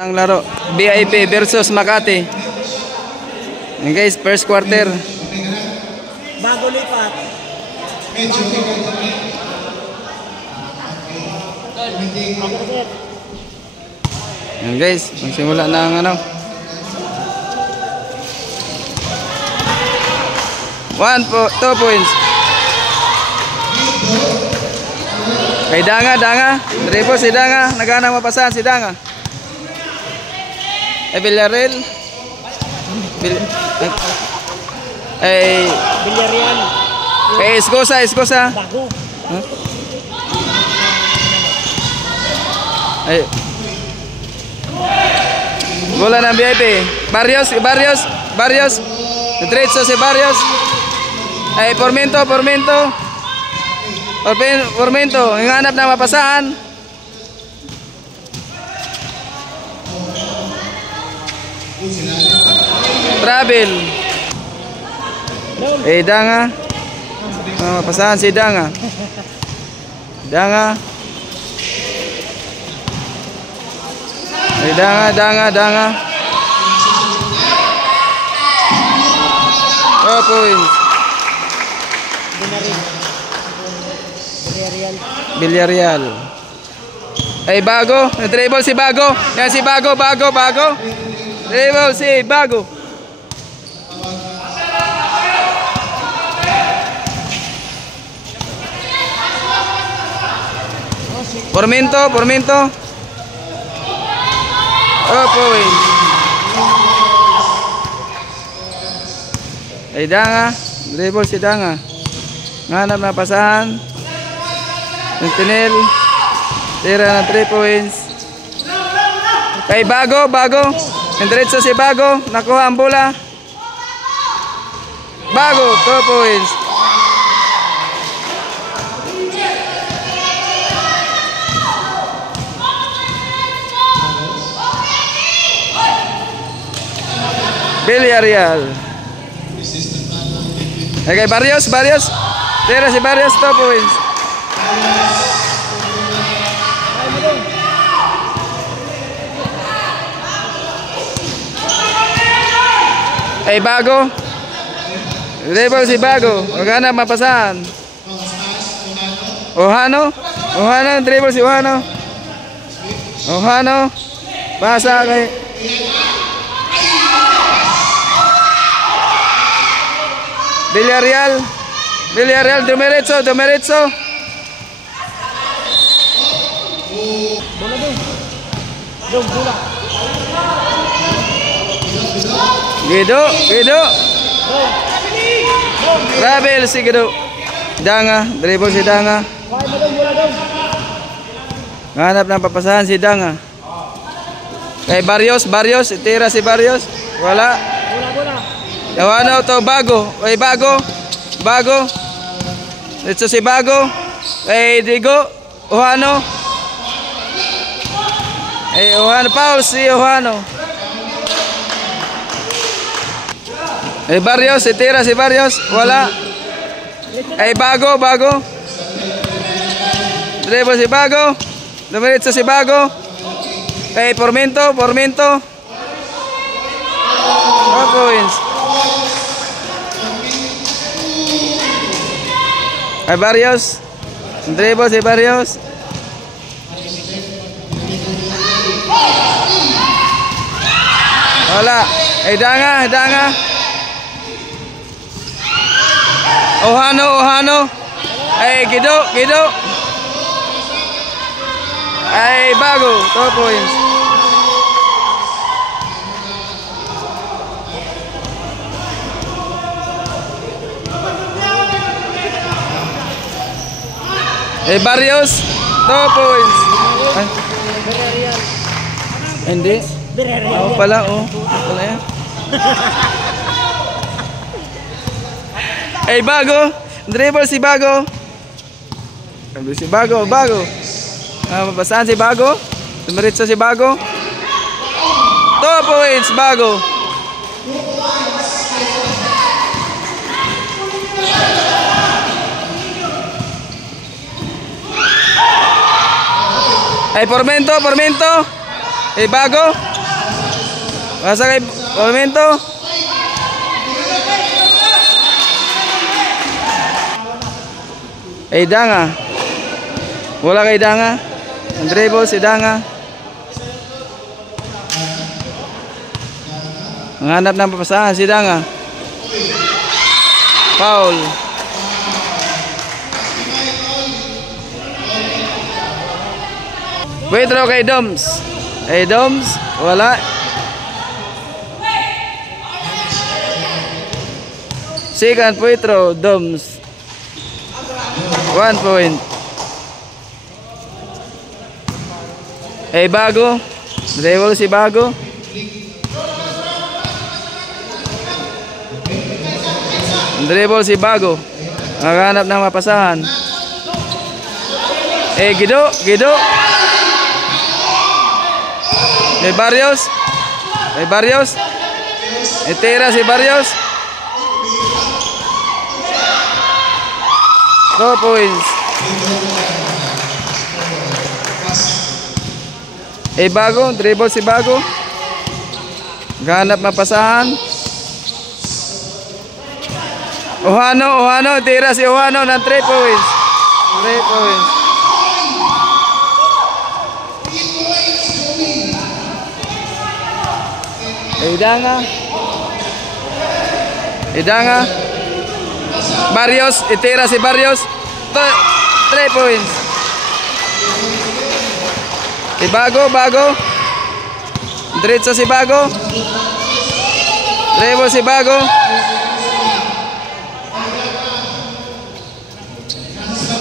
Ang laro, VIP versus Makati. Yan guys, first quarter. Bago lipat. Yan guys, magsimula na ang ano. 2 points. Kay Danga. Dribble si Danga. Naghanang mapasahan si Danga. Villarreal. Villarreal. Escosa. Bago. Huh? Ay. Bola ng VIP. Barrios. Diretso si Barrios. Ay, Formento. Hinganap na mapasahan. Travel. Danga. Mapasahan si Danga. Danga. Points. Villarreal. Ay, Bago. Dribble si Bago. Yan si Bago. Dribble si Bago. Formento. Points. Ay, Danga. Dribble si Danga. Nganap na pasahan. Sentinel. Tira ng 3 points. Ay, Bago. Diretso si Bago. Nakuha ang bola. Bago. 2 points. Villarreal. Okay, Barrios. Tira si Barrios, 2 points. Ay, Bago. Dribble si Bago. Maghanap mapasahan. Ohano. Dribble si Ohano. Pasa kay Villarreal. Dumiretso. Bola. Gido. Travel si Gido. Danga. Dribble si Danga. Hanap ng papasahan si Danga. Kay Barrios. Tira si Barrios. Wala. Bola. To Bago. Ay, Bago. Ito si Bago. Ay, Digo. Ohano. Ay, Paul si Ohano. Ay, Barrios. Tira si Barrios. Wala. Ay, Bago. Dribble si Bago. Dumiretso si Bago. Ay, Formento. 4 points. Ay, Barrios. Dribble si Barrios. Wala. Ay, Danga. Ohano. Ay, Gido. Ay, Bago. 2 points. Ay, Barrios. 2 points. Ay. Hindi. Ako pala. Yan. Ay, Bago. Dribble si Bago. Mapasahan si Bago. Dumiretso si Bago. 2 points, Bago. Ay, Formento. Bago. Pasa kay Momento. Danga. Wala kay Danga. Ang dribble si Danga. Menghanap ng papasahan si Danga. Foul. Free throw kay Doms. Doms, wala. Second free throw, Doms. 1 point. Bago. Dribble si Bago. Dribble si Bago. Naghanap ng mapasahan. Gido. Barrios. Barrios. Tira si Barrios. 2 points. Bago, dribble si Bago. Ganap mapasahan. Ohano, tira si Ohano ng 3 points. 3 points. Danga. Barrios, itira si Barrios. 3 points. Bago. Diretso si Bago. Dribble si Bago.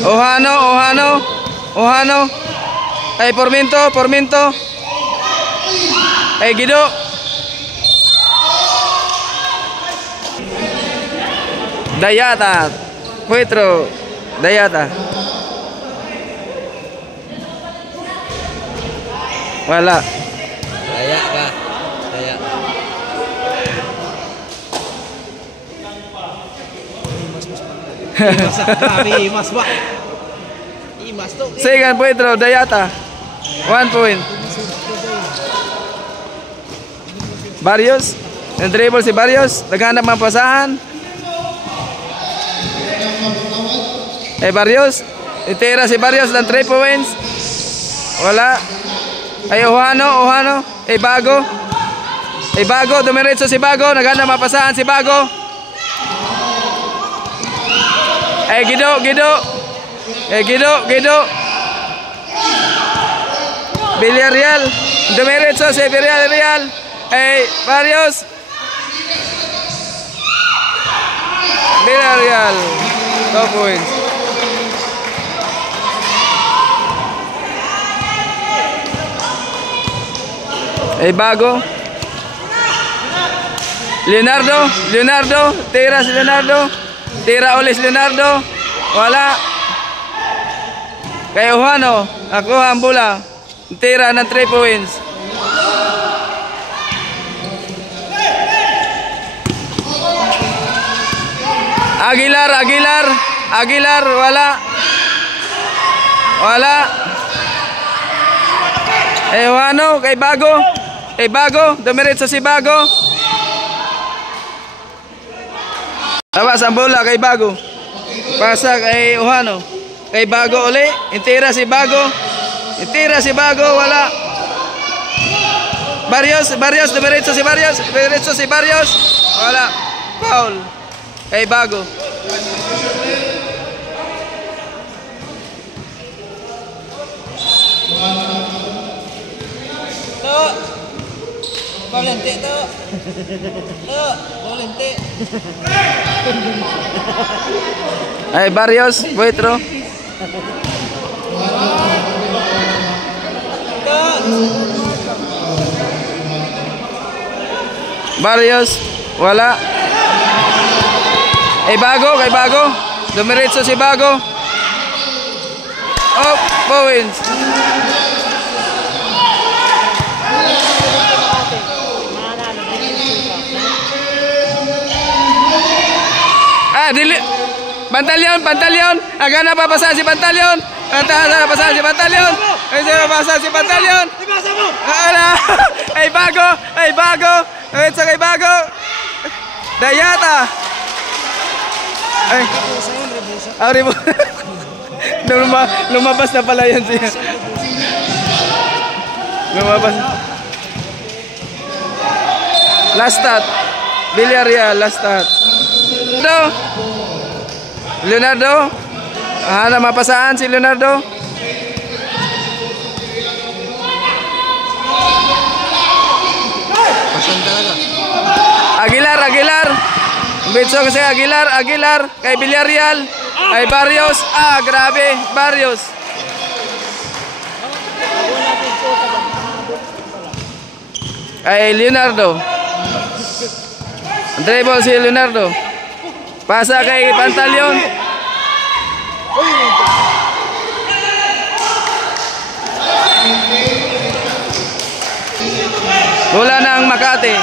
Ohano. Pormento. Gido. Dayata. Puetro. Dayata. Wala. Daya ka. Daya. Imas ba? Imas to. Second Puetro, Dayata. 1 point. Barrios. Dribble si Barrios. Naghanap ng pasahan. Barrios. Itira si Barrios ng 3 points. Wala. Ohano. Bago. Bago. Dumiretso si Bago. Naghanap ng pasahan si Bago. Gido. Villarreal. Dumiretso si Villarreal. Barrios. Villarreal. 2 points. Bago. Leonardo. Tira si Leonardo. Tira ulit si Leonardo. Wala. Kay Ohano. Nakuha ang bola. Tira ng 3 points. Aguilar. Wala. Ohano kay Bago. Bago. Dumiretso si Bago. Tawas ang bola kay Bago. Pasa kay Ohano. Kay Bago uli. Itira si Bago. Wala. Barrios. Dumiretso si Barrios. Wala. Foul. Kay Bago. Volente to. Volente. Barrios, Puetro. Barrios, wala. Kay Bago. Dumiretso si Bago. Points. Pantaleon. Agana papasahan si Pantaleon. Ay, sino mabasa si Pantalyon? Ibasa mo! Ala! Ay, bago! Ay, bago! Ay, sa kay bago! Dayata! Ay! Ah, ribo. Lumabas na pala yan siya. Lumabas. Last start. Villarreal, last start. Leonardo. Mapasaan si Leonardo. Pasan talaga. Aguilar. Bitso kasi Aguilar. Kay Villarreal. Ay Barrios. Grabe. Barrios. Ay Leonardo. Dribble si Leonardo. Pasa kay Pantalyon. Bola ng Makati.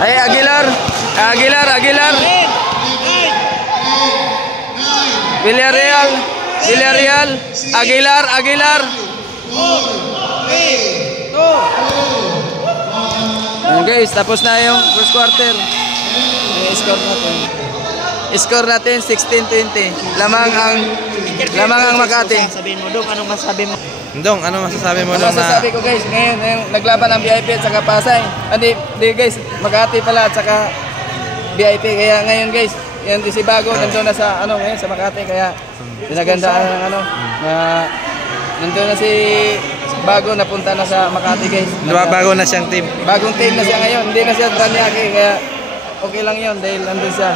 Ay Aguilar. Villarreal. Aguilar. Ayan guys, tapos na yung first quarter. Score natin 16-20. Lamang ang Makati. Sabihin mo, Dong, anong masasabi mo? Dong, ano masasabi mo Ang doon na... masasabi ko guys, ngayon naglaban ang VIP at saka Pasay. Hindi guys, Makati pala at saka VIP. Kaya ngayon guys, yan si Bago nandun na sa ngayon sa Makati, kaya pinagandaan ng na nandun na si Bago, napunta na sa Makati guys. Bago na siyang team. Bagong team na siya ngayon, hindi na siya Tanyaki, kaya okay lang yun dahil nandun siya.